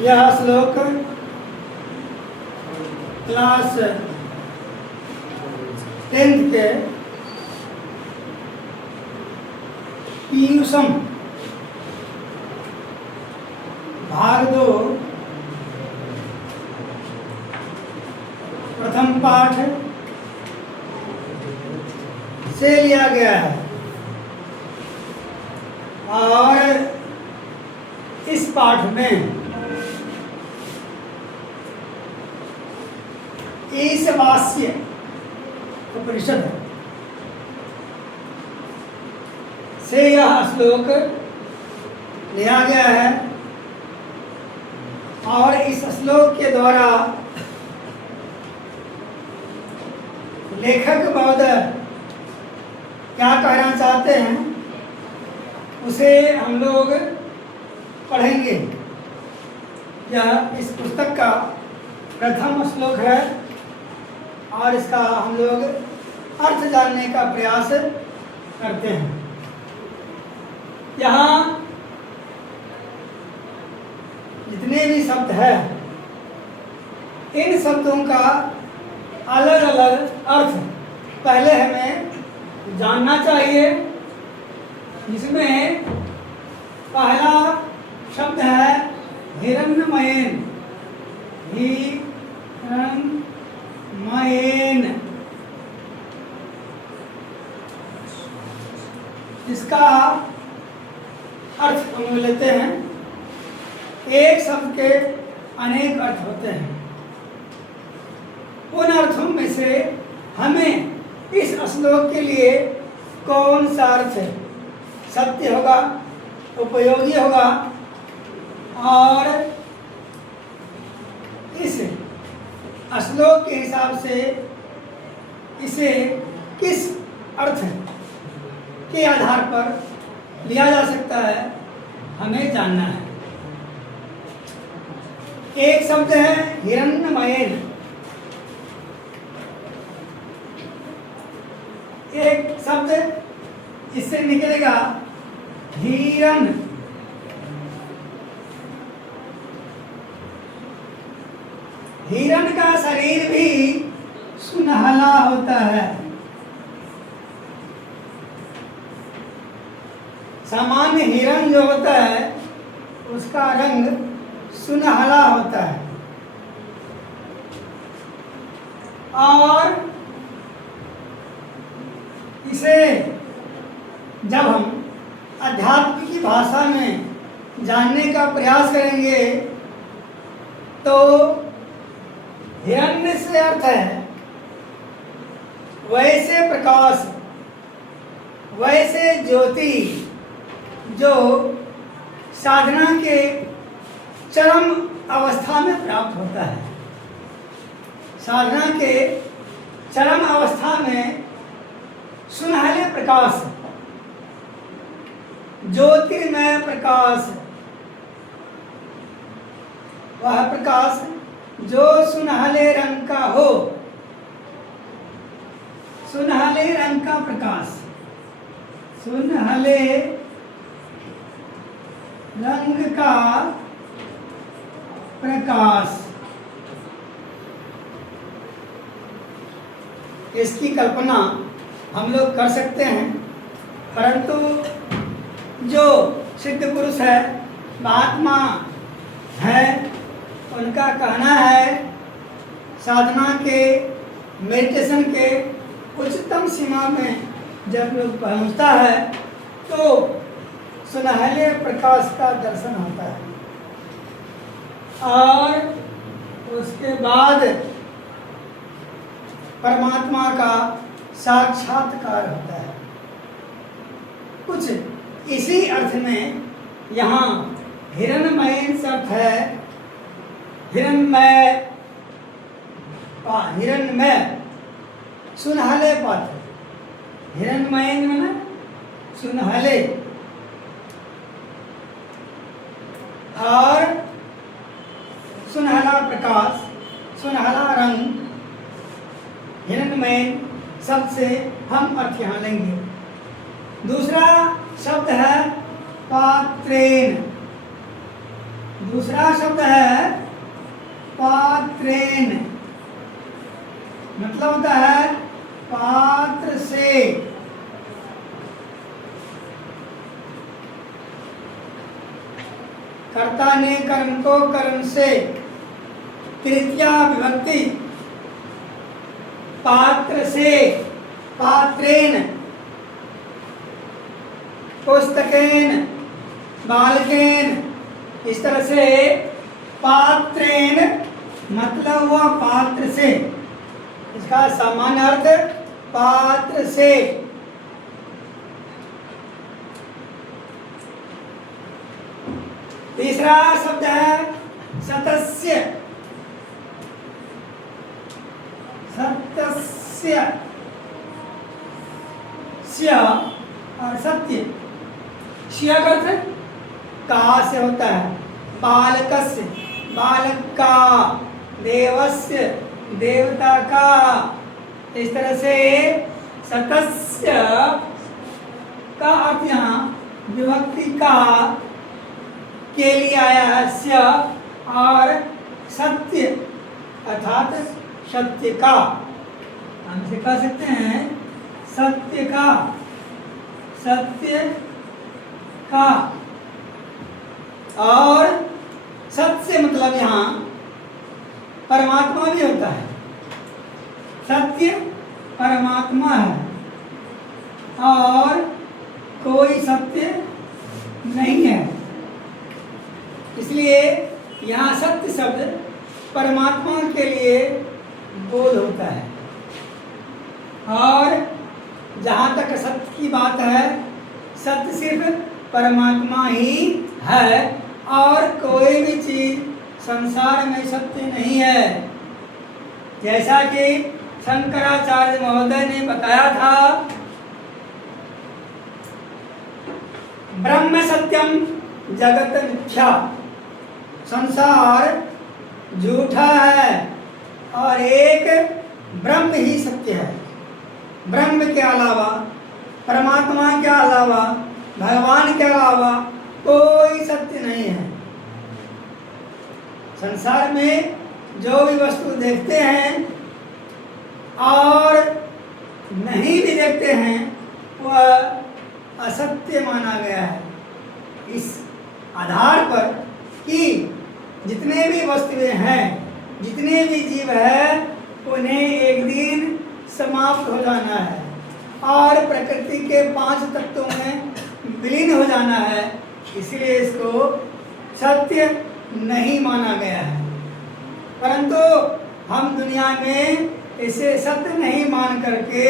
यह श्लोक class 10th के पीयूषम भाग 2 प्रथम पाठ से लिया गया है और इस पाठ में ईशवास्य उपनिषद से यह श्लोक लिया गया है और इस श्लोक के द्वारा लेखक महोदय क्या कहना चाहते हैं उसे हम लोग पढ़ेंगे। यह इस पुस्तक का प्रथम श्लोक है और इसका हम लोग अर्थ जानने का प्रयास करते हैं। यहाँ जितने भी शब्द हैं इन शब्दों का अलग अलग अर्थ पहले हमें जानना चाहिए, जिसमें पहला शब्द है हिरण्मयेन। हिरण्मयेन इसका अर्थ हम लेते हैं। एक शब्द के अनेक अर्थ होते हैं। उन अर्थों में से हमें इस श्लोक के लिए कौन सा अर्थ सत्य होगा, उपयोगी होगा और इस श्लोक के हिसाब से इसे किस अर्थ के आधार पर लिया जा सकता है हमें जानना है। एक शब्द है हिरण्मयेन। एक शब्द इससे निकलेगा हिरण। हिरण का शरीर भी सुनहला होता है। सामान्य हिरण जो होता है उसका रंग सुनहला होता है और इसे जब हम अध्यात्म की भाषा में जानने का प्रयास करेंगे तो हिरण्य से अर्थ है वैसे प्रकाश, वैसे ज्योति जो साधना के चरम अवस्था में प्राप्त होता है। साधना के चरम अवस्था में सुनहले प्रकाश, ज्योतिर्मय प्रकाश, वह प्रकाश जो सुनहले रंग का हो, सुनहले रंग का प्रकाश, सुनहले रंग का प्रकाश, इसकी कल्पना हम लोग कर सकते हैं। परंतु जो सिद्ध पुरुष है, महात्मा है, उनका कहना है साधना के, मेडिटेशन के उच्चतम सीमा में जब लोग पहुंचता है तो सुनहले प्रकाश का दर्शन होता है और उसके बाद परमात्मा का साक्षात्कार होता है। कुछ इसी अर्थ में यहाँ हिरण्मयेन शब्द है। हिरण्मय, हिरण्मय सुनहले पात्र, हिरण्मयेन माने सुनहले और सुनहला प्रकाश, सुनहला रंग, हिरण्मयेन शब्द से हम अर्थ यहाँ लेंगे। दूसरा शब्द है पात्रेन। दूसरा शब्द है पात्रेन, मतलब होता है पात्र से। कर्ता ने कर्म को कर्म से, तृतीया विभक्ति, पात्र से, पात्रेन, पुस्तकेन, बालकेन, इस तरह से पात्रेन मतलब हुआ पात्र से। इसका सामान्य अर्थ पात्र से। तीसरा शब्द है सतस्य, सतस्य, स्य और सत्य। स्य का अर्थ का से होता है, बालकस्य, बालक का, देवस्य, देवता का। इस तरह से सतस्य का अर्थ यहाँ विभक्ति का के लिए आया है स्य, और सत्य अर्थात सत्य का, हम इसे कह सकते हैं सत्य का, सत्य का। और सत्य मतलब यहाँ परमात्मा भी होता है। सत्य परमात्मा है और कोई सत्य नहीं है, इसलिए यहाँ सत्य शब्द परमात्मा के लिए बोध होता है। और जहाँ तक सत्य की बात है, सत्य सिर्फ परमात्मा ही है और कोई भी चीज संसार में सत्य नहीं है। जैसा कि शंकराचार्य महोदय ने बताया था, ब्रह्म सत्यम जगत मिथ्या, संसार झूठा है और एक ब्रह्म ही सत्य है। ब्रह्म के अलावा, परमात्मा के अलावा, भगवान के अलावा कोई सत्य नहीं है। संसार में जो भी वस्तु देखते हैं और नहीं भी देखते हैं, वह असत्य माना गया है। इस आधार पर कि जितने भी वस्तुएं हैं, जितने भी जीव हैं, उन्हें एक दिन समाप्त हो जाना है और प्रकृति के 5 तत्वों में विलीन हो जाना है। इसलिए इसको सत्य नहीं माना गया है। परंतु हम दुनिया में इसे सत्य नहीं मान करके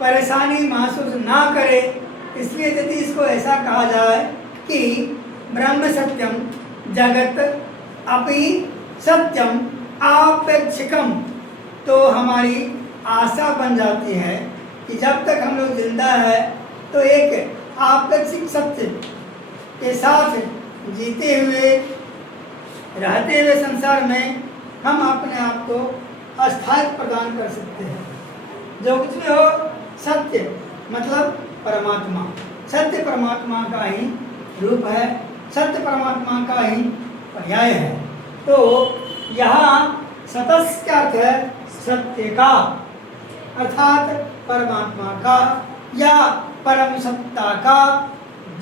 परेशानी महसूस ना करें, इसलिए यदि इसको ऐसा कहा जाए कि ब्रह्म सत्यम जगत अपि सत्यम आपेक्षिकम, तो हमारी आशा बन जाती है कि जब तक हम लोग जिंदा है तो एक आपेक्षिक सत्य के साथ जीते हुए, रहते हुए संसार में हम अपने आप को अस्थायित्व प्रदान कर सकते हैं। जो कुछ भी हो, सत्य मतलब परमात्मा, सत्य परमात्मा का ही रूप है, सत्य परमात्मा का ही पर्याय है। तो यहाँ सतस्य का अर्थ है सत्य का, अर्थात परमात्मा का या परम सत्ता का।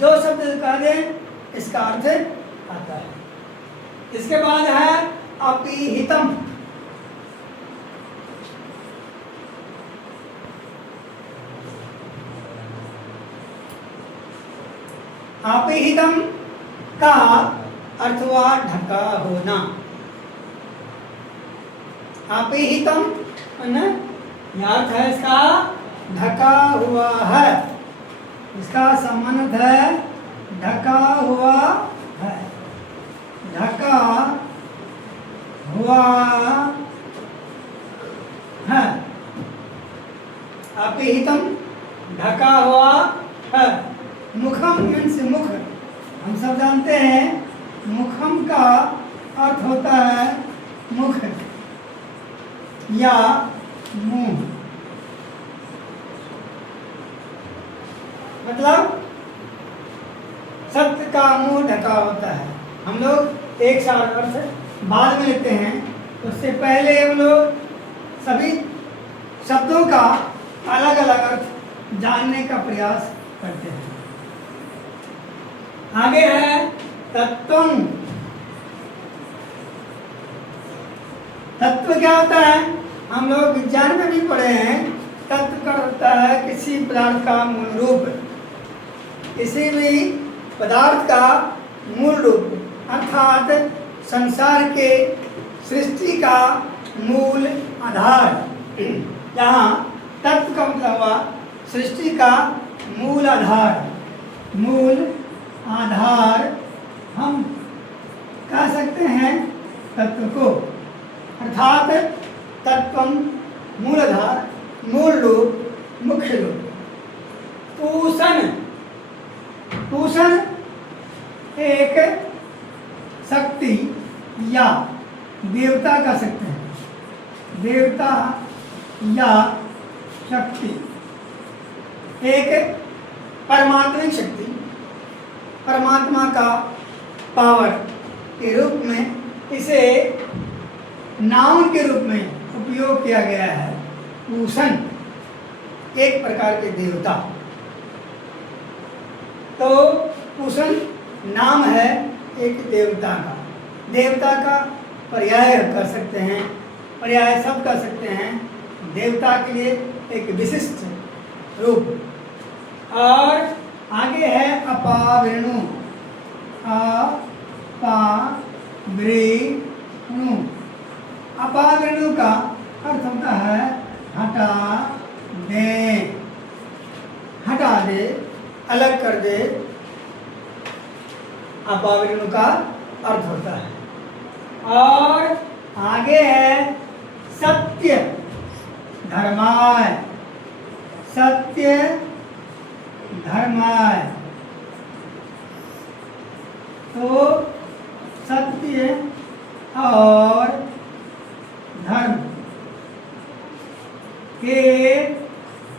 जो शब्द कह दें इसका अर्थ आता है। इसके बाद है अपिहितम। अपिहितम का अर्थ हुआ ढका होना। अपिहितम अर्थ है इसका ढका हुआ है, इसका संबंध है ढका हुआ है, ढका हुआ है। अपिहितम ढका हुआ है। मुखम मीन्स मुख, हम सब जानते हैं मुखम का अर्थ होता है मुख या मुंह, मतलब सत्य का मुंह ढका होता है। हम लोग एक साथ अर्थ बाद में लेते हैं, उससे पहले हम लोग सभी शब्दों का अलग अलग अर्थ जानने का प्रयास करते हैं। आगे है तत्वम। तत्व क्या होता है? हम लोग विज्ञान में भी पढ़े हैं। तत्व का होता है किसी पदार्थ का मूल रूप, किसी भी पदार्थ का मूल रूप, अर्थात संसार के सृष्टि का मूल आधार। यहाँ तत्व का मतलब हुआ सृष्टि का मूल आधार। मूल आधार हम कह सकते हैं तत्व को, अर्थात तत्वम मूलाधार, मूल रूप, मुख्य रूप। पूषण, पूषण एक शक्ति या देवता कह सकते हैं, देवता या शक्ति, एक परमात्मिक शक्ति, परमात्मा का पावर के रूप में इसे नाउन के रूप में उपयोग किया गया है। पूषण एक प्रकार के देवता, तो पूषण नाम है एक देवता का। देवता का पर्याय कर सकते हैं, पर्याय सब कर सकते हैं। देवता के लिए एक विशिष्ट रूप। और आगे है अपावृणु। अपावृणु, अपावृणु का अर्थ होता है हटा दे, हटा दे, अलग कर दे, अपावृणु का अर्थ होता है। और आगे है सत्य धर्माय। सत्य धर्माय, तो सत्य और धर्म के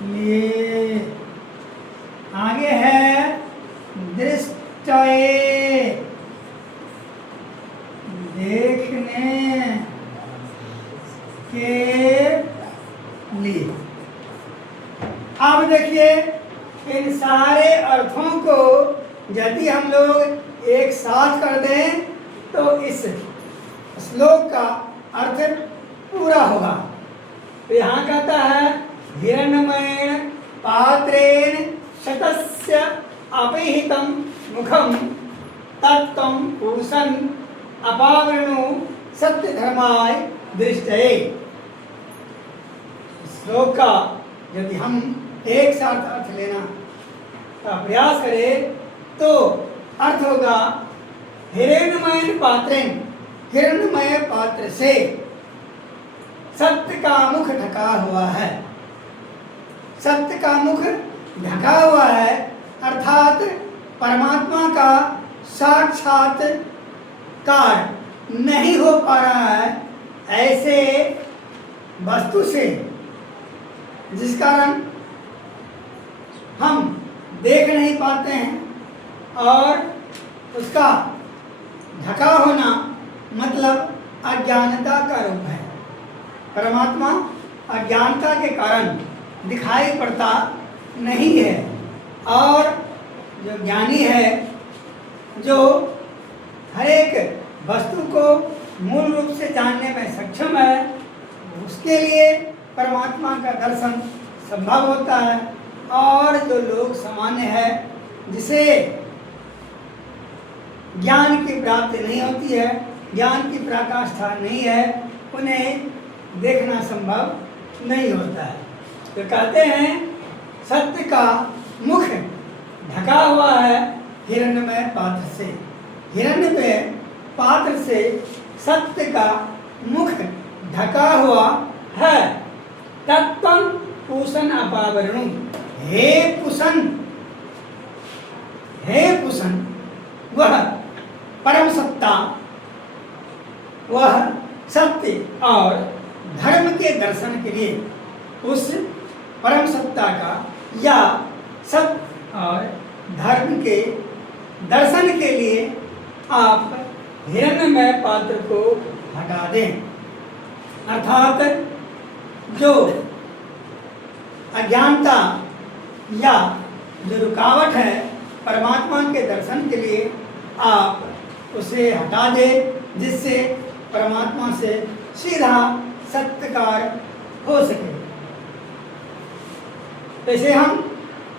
लिए। आगे है दृष्टये, देखने के लिए। अब देखिए इन सारे अर्थों को यदि हम लोग एक साथ कर दें तो इस श्लोक का अर्थ पूरा होगा। तो यहाँ कहता है हिरण्मयेन पात्रेण शतस्य अपिहितं मुखं तत्त्वं पूषन् अपावृणु सत्यधर्माय दृष्टये। श्लोक का यदि हम एक साथ अर्थ लेना का प्रयास करें तो अर्थ होगा हिरण्मय पात्रेण, हिरण्मय पात्र से सत्य का मुख ढका हुआ है। सत्य का मुख ढका हुआ है अर्थात परमात्मा का साक्षात्कार नहीं हो पा रहा है ऐसे वस्तु से, जिस कारण हम देख नहीं पाते हैं। और उसका ढका होना मतलब अज्ञानता का रूप है। परमात्मा अज्ञानता के कारण दिखाई पड़ता नहीं है। और जो ज्ञानी है, जो हर एक वस्तु को मूल रूप से जानने में सक्षम है, उसके लिए परमात्मा का दर्शन संभव होता है। और जो लोग सामान्य है, जिसे ज्ञान की प्राप्ति नहीं होती है, ज्ञान की पराकाष्ठा नहीं है, उन्हें देखना संभव नहीं होता है। तो कहते हैं सत्य का मुख ढका हुआ है हिरण्मय पात्र से। हिरण्मय पात्र से सत्य का मुख ढका हुआ है। तत्त्वं पूषण अपावृणु, हे पूषण, हे पूषण, वह परम सत्ता, वह सत्य और धर्म के दर्शन के लिए उस परम सत्ता का या सत्य और धर्म के दर्शन के लिए आप हिरण्मय पात्र को हटा दें। अर्थात जो अज्ञानता या जो रुकावट है परमात्मा के दर्शन के लिए, आप उसे हटा दें, जिससे परमात्मा से सीधा सत्कार हो सके। तो इसे हम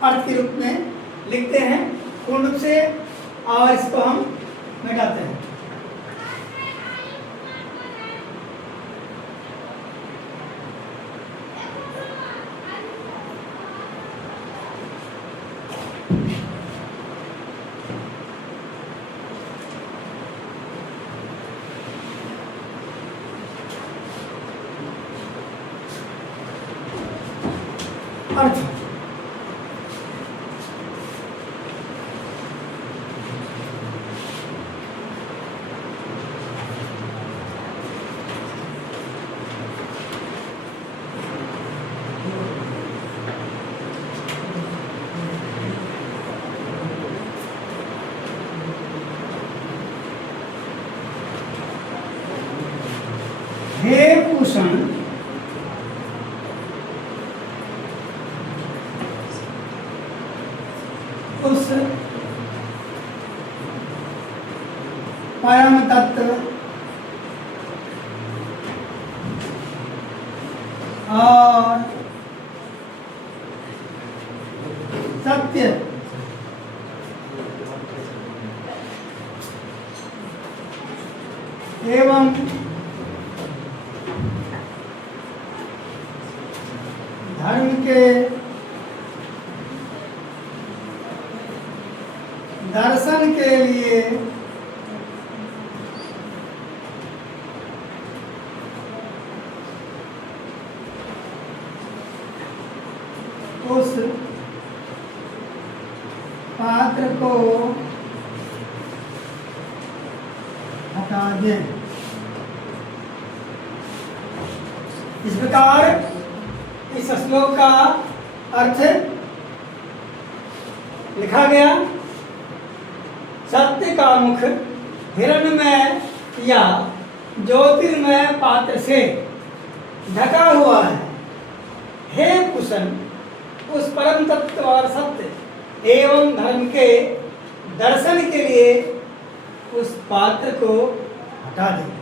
अर्थ के रूप में लिखते हैं पूर्ण रूप से, और इसको हम मिटाते हैं। अर्थ हे भूषण उस परम तत्व और सत्य एवं धर्म के दर्शन के लिए उस पात्र को हटा दें। इस प्रकार इस श्लोक का अर्थ लिखा गया। सत्य का मुख हिरण्मय या ज्योतिर्मय पात्र से ढका हुआ है। हे कुशन, उस परम तत्व और सत्य एवं धर्म के दर्शन के लिए उस पात्र को हटा दें।